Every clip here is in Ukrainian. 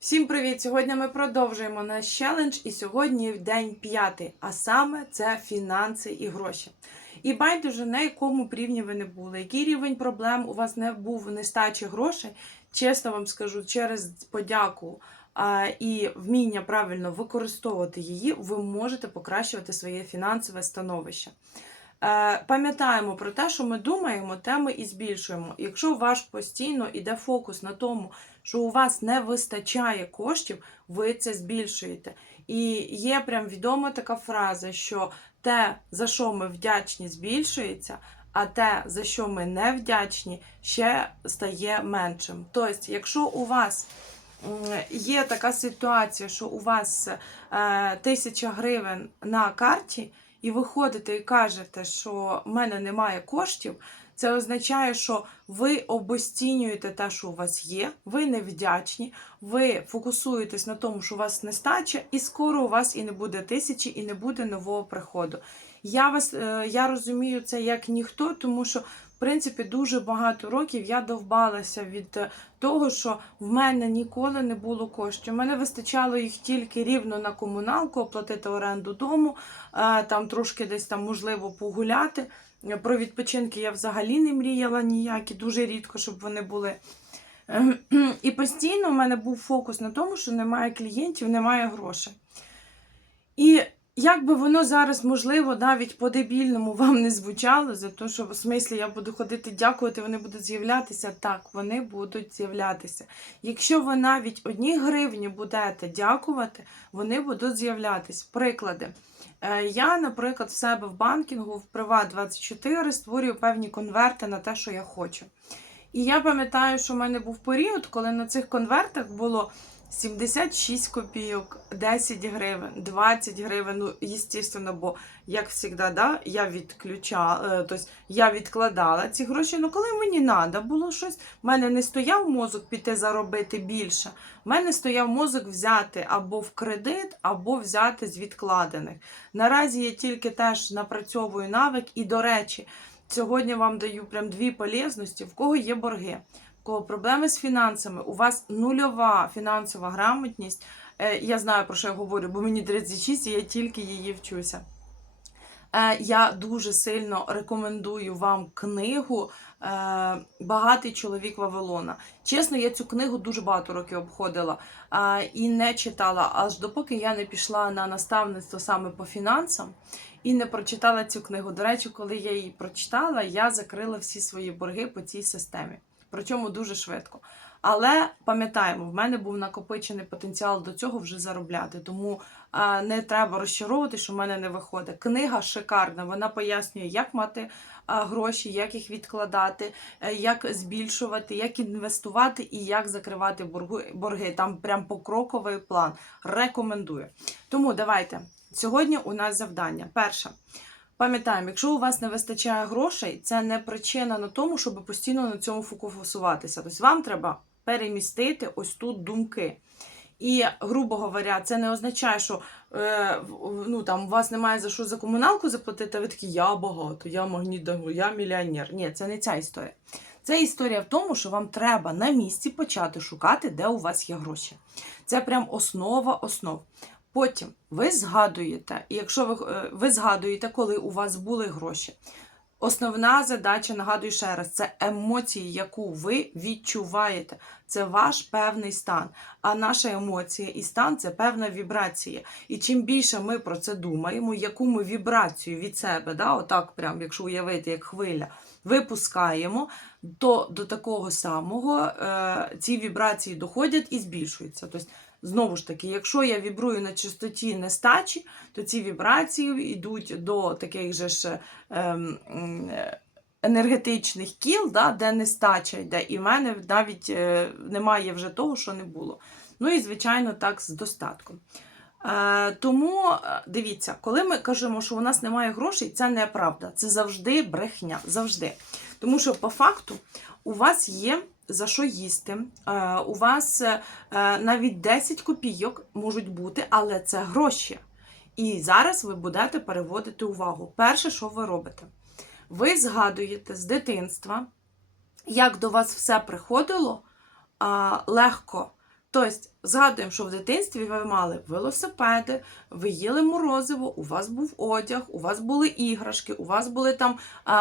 Всім привіт! Сьогодні ми продовжуємо наш челендж, і сьогодні день п'ятий, а саме це фінанси і гроші. І байдуже на якому рівні ви не були, який рівень проблем у вас не був нестачі грошей, чесно вам скажу, через подяку а, і вміння правильно використовувати її, ви можете покращувати своє фінансове становище. Е, Пам'ятаємо про те, що ми думаємо, те ми і збільшуємо. Якщо ваш постійно іде фокус на тому, що у вас не вистачає коштів, ви це збільшуєте. І є прям відома така фраза, що те, за що ми вдячні, збільшується, а те, за що ми не вдячні, ще стає меншим. Тобто, якщо у вас є така ситуація, що у вас е, тисяча гривень на карті, і виходите і кажете, що в мене немає коштів, це означає, що ви обостінюєте те, що у вас є, ви невдячні, ви фокусуєтесь на тому, що у вас нестача, і скоро у вас і не буде тисячі, і не буде нового приходу. Я вас е, я розумію це як ніхто, тому що в принципі дуже багато років я довбалася від е, того, що в мене ніколи не було коштів. У мене вистачало їх тільки рівно на комуналку, оплатити оренду дому, е, там трошки десь там можливо погуляти. Про відпочинки я взагалі не мріяла ніякі, дуже рідко, щоб вони були. І постійно в мене був фокус на тому, що немає клієнтів, немає грошей. І як би воно зараз, можливо, навіть по-дебільному вам не звучало, за те, що в смислі я буду ходити дякувати, вони будуть з'являтися. Так, вони будуть з'являтися. Якщо ви навіть одні гривні будете дякувати, вони будуть з'являтися. Приклади. Е, Я, наприклад, в себе в банкінгу в Приват24 створюю певні конверти на те, що я хочу. І я пам'ятаю, що в мене був період, коли на цих конвертах було 76 копійок, 10 гривень, 20 гривень. Ну, звісно, бо, як завжди, да, я відключала, тобто я відкладала ці гроші. Ну, коли мені треба було щось, в мене не стояв мозок піти заробити більше. В мене стояв мозок взяти або в кредит, або взяти з відкладених. Наразі я тільки теж напрацьовую навик, і, до речі, сьогодні вам даю прям дві полезності, в кого є борги. Кого проблеми з фінансами, у вас нульова фінансова грамотність. Е, Я знаю, про що я говорю, бо мені 36 і я тільки її вчуся. Е, Я дуже сильно рекомендую вам книгу е, Багатий чоловік Вавилона. Чесно, я цю книгу дуже багато років обходила і не читала, аж допоки я не пішла на наставництво саме по фінансам і не прочитала цю книгу. До речі, коли я її прочитала, я закрила всі свої борги по цій системі. Причому дуже швидко. Але пам'ятаємо, в мене був накопичений потенціал до цього вже заробляти. Тому не треба розчаровувати, що в мене не виходить. Книга шикарна. Вона пояснює, як мати гроші, як їх відкладати, е, як збільшувати, як інвестувати і як закривати борги. Там прям покроковий план. Рекомендую. Тому давайте. Сьогодні у нас завдання. Перше. Пам'ятаємо, якщо у вас не вистачає грошей, це не причина на тому, щоб постійно на цьому фокусуватися. Тобто вам треба перемістити ось тут думки. І, грубо говоря, це не означає, що е, ну, там, у вас немає за що за комуналку заплатити, а ви такі, я багато, я магніт, я мільйонер. Ні, це не ця історія. Це історія в тому, що вам треба на місці почати шукати, де у вас є гроші. Це прям основа основ. Потім ви згадуєте, якщо ви, е, ви згадуєте, коли у вас були гроші. Основна задача, нагадую ще раз, це емоції, яку ви відчуваєте. Це ваш певний стан. А наша емоція і стан це певна вібрація. І чим більше ми про це думаємо, яку ми вібрацію від себе, да, отак, прям, якщо уявити, як хвиля, випускаємо, то до такого самого е, ці вібрації доходять і збільшуються. Тобто, Знову ж таки, якщо я вібрую на частоті нестачі, то ці вібрації йдуть до таких же ж ем, е, енергетичних кіл, да, де нестача йде, і в мене навіть е, немає вже того, що не було. Ну і, звичайно, так з достатком. Е, тому дивіться, коли ми кажемо, що у нас немає грошей, це неправда. Це завжди брехня. Завжди. Тому що по факту у вас є за що їсти. Е, У вас е, навіть 10 копійок можуть бути, але це гроші. І зараз ви будете переводити увагу. Перше, що ви робите? Ви згадуєте з дитинства, як до вас все приходило легко, Тобто, згадуємо, що в дитинстві ви мали велосипеди, ви їли морозиво, у вас був одяг, у вас були іграшки, у вас були там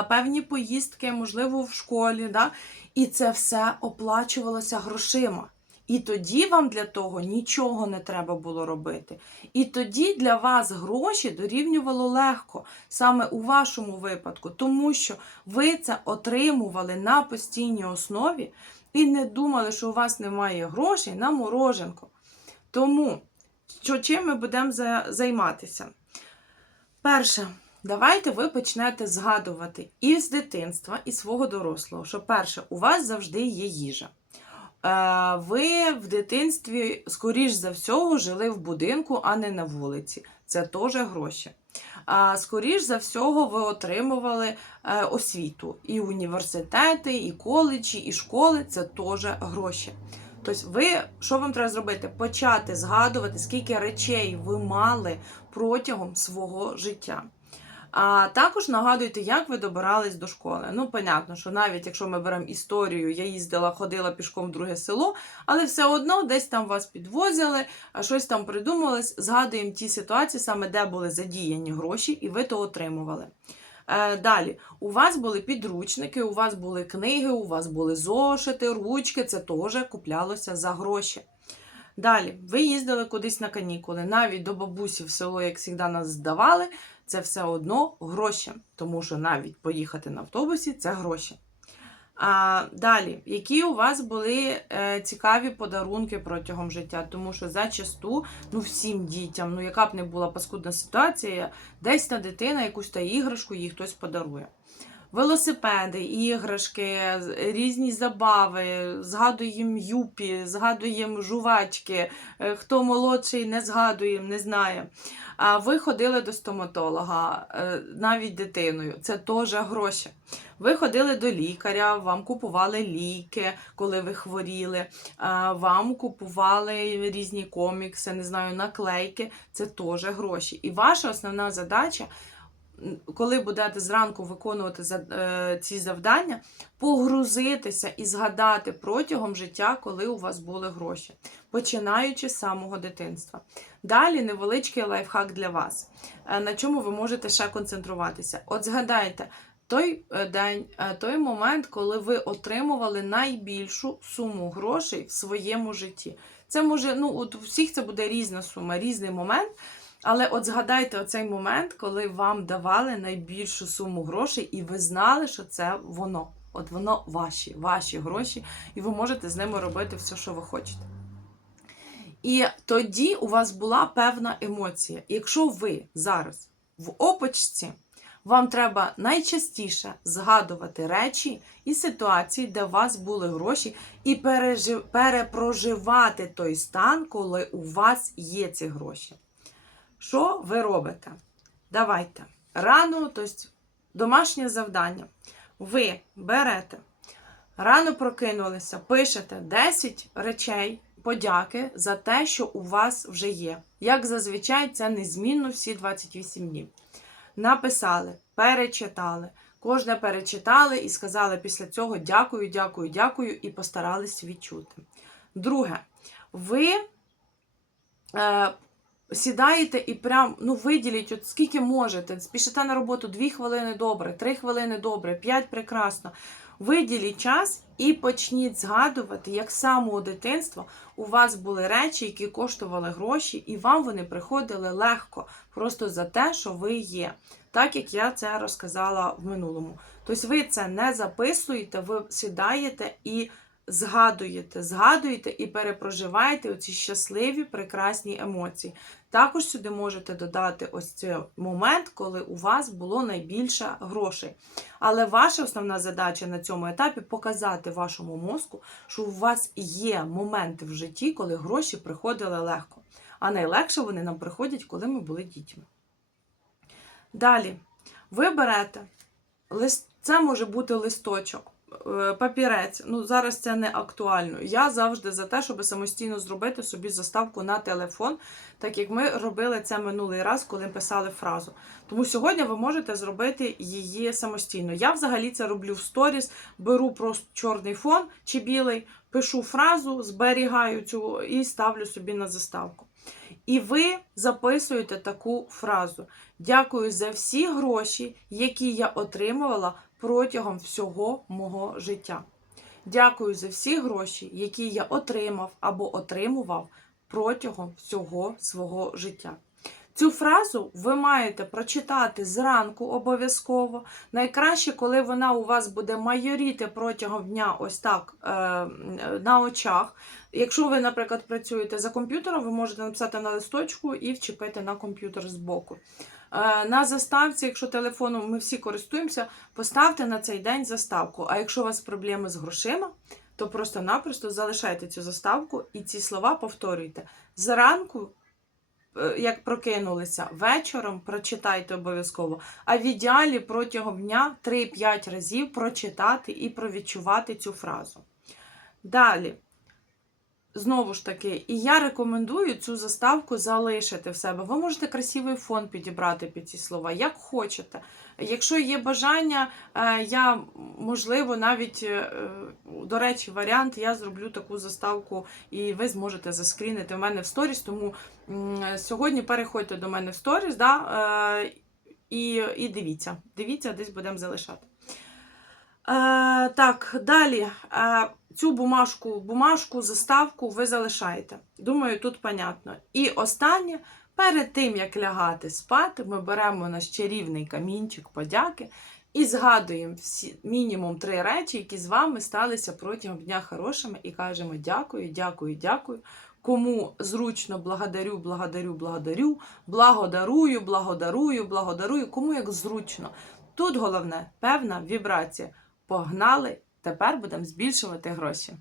певні поїздки, можливо, в школі. Да? І це все оплачувалося грошима. І тоді вам для того нічого не треба було робити. І тоді для вас гроші дорівнювало легко, саме у вашому випадку, тому що ви це отримували на постійній основі і не думали, що у вас немає грошей на мороженко. Тому, що чим ми будемо за- займатися? Перше, давайте ви почнете згадувати із дитинства, і свого дорослого, що перше, у вас завжди є їжа. Е, Ви в дитинстві, скоріш за всього, жили в будинку, а не на вулиці. Це теж гроші. Скоріш за всього, ви отримували е, освіту. І університети, і коледжі, і школи це теж гроші. Тобто, ви що вам треба зробити? Почати згадувати, скільки речей ви мали протягом свого життя. А також нагадуйте, як ви добирались до школи. Ну, понятно, що навіть якщо ми беремо історію, я їздила, ходила пішком в друге село, але все одно десь там вас підвозили, щось там придумали. Згадуємо ті ситуації, саме де були задіяні гроші, і ви то отримували. Е, Далі, у вас були підручники, у вас були книги, у вас були зошити, ручки, це теж куплялося за гроші. Далі, ви їздили кудись на канікули, навіть до бабусі в село, як завжди, нас здавали, це все одно гроші, тому що навіть поїхати на автобусі це гроші. А, далі, які у вас були е, цікаві подарунки протягом життя? Тому що зачасту, ну всім дітям, ну яка б не була паскудна ситуація, десь та дитина якусь та іграшку їй хтось подарує. Велосипеди, іграшки, різні забави, згадуємо юпі, згадуємо жувачки, е, хто молодший, не згадуємо, не знає. А ви ходили до стоматолога, е, навіть дитиною, це теж гроші. Ви ходили до лікаря, вам купували ліки, коли ви хворіли, вам купували різні комікси, не знаю, наклейки, це теж гроші. І ваша основна задача, коли будете зранку виконувати е, ці завдання, погрузитися і згадати протягом життя, коли у вас були гроші, починаючи з самого дитинства. Далі невеличкий лайфхак для вас. Е, На чому ви можете ще концентруватися? От згадайте, той е, день, той момент, коли ви отримували найбільшу суму грошей в своєму житті. Це може, ну от у всіх це буде різна сума, різний момент. Але от згадайте оцей момент, коли вам давали найбільшу суму грошей, і ви знали, що це воно. От воно ваші, ваші гроші, і ви можете з ними робити все, що ви хочете. І тоді у вас була певна емоція. Якщо ви зараз в опочці, вам треба найчастіше згадувати речі і ситуації, де у вас були гроші, і перепроживати той стан, коли у вас є ці гроші. Що ви робите? Давайте. Рано, тобто домашнє завдання. Ви берете, рано прокинулися, пишете 10 речей подяки за те, що у вас вже є. Як зазвичай, це незмінно всі 28 днів. Написали, перечитали. Кожне перечитали і сказали після цього дякую, дякую, дякую, і постарались відчути. Друге, ви е, сідаєте і прям ну, виділіть, от скільки можете. Спішите на роботу 2 хвилини добре, 3 хвилини добре, 5 прекрасно. Виділіть час і почніть згадувати, як самого дитинства у вас були речі, які коштували гроші, і вам вони приходили легко, просто за те, що ви є. Так як я це розказала в минулому. Тобто ви це не записуєте, ви сідаєте і згадуєте, згадуєте і перепроживаєте оці щасливі, прекрасні емоції. Також сюди можете додати ось цей момент, коли у вас було найбільше грошей. Але ваша основна задача на цьому етапі показати вашому мозку, що у вас є моменти в житті, коли гроші приходили легко. А найлегше вони нам приходять, коли ми були дітьми. Далі, ви берете це може бути листочок, папірець. Ну, зараз це не актуально. Я завжди за те, щоб самостійно зробити собі заставку на телефон, так як ми робили це минулий раз, коли писали фразу. Тому сьогодні ви можете зробити її самостійно. Я взагалі це роблю в сторіс, беру просто чорний фон чи білий, пишу фразу, зберігаю цю і ставлю собі на заставку. І ви записуєте таку фразу. Дякую за всі гроші, які я отримувала протягом всього мого життя. Дякую за всі гроші, які я отримав або отримував протягом всього свого життя. Цю фразу ви маєте прочитати зранку обов'язково. Найкраще, коли вона у вас буде майоріти протягом дня, ось так е, на очах. Якщо ви, наприклад, працюєте за комп'ютером, ви можете написати на листочку і вчепити на комп'ютер збоку. Е, На заставці, якщо телефоном ми всі користуємося, поставте на цей день заставку. А якщо у вас проблеми з грошима, то просто-напросто залишайте цю заставку і ці слова повторюйте. Зранку, е, як прокинулися, вечором прочитайте обов'язково. А в ідеалі протягом дня 3-5 разів прочитати і провідчувати цю фразу. Далі. Знову ж таки, і я рекомендую цю заставку залишити в себе. Ви можете красивий фон підібрати під ці слова, як хочете. Якщо є бажання, е, я можливо навіть, е, до речі, варіант, я зроблю таку заставку, і ви зможете заскрінити в мене в сторіс. Тому сьогодні переходьте до мене в сторіс, да, е, і, і дивіться. Дивіться, десь будемо залишати. Так, далі. Цю бумажку, бумажку, заставку ви залишаєте. Думаю, тут понятно. І останнє, перед тим як лягати спати, ми беремо наш чарівний камінчик подяки і згадуємо всі, мінімум три речі, які з вами сталися протягом дня хорошими, і кажемо дякую, дякую, дякую. Кому зручно благодарю, благодарю, благодарю, благодарую, благодарую, благодарую, кому як зручно. Тут головне певна вібрація. Погнали! Тепер будемо збільшувати гроші.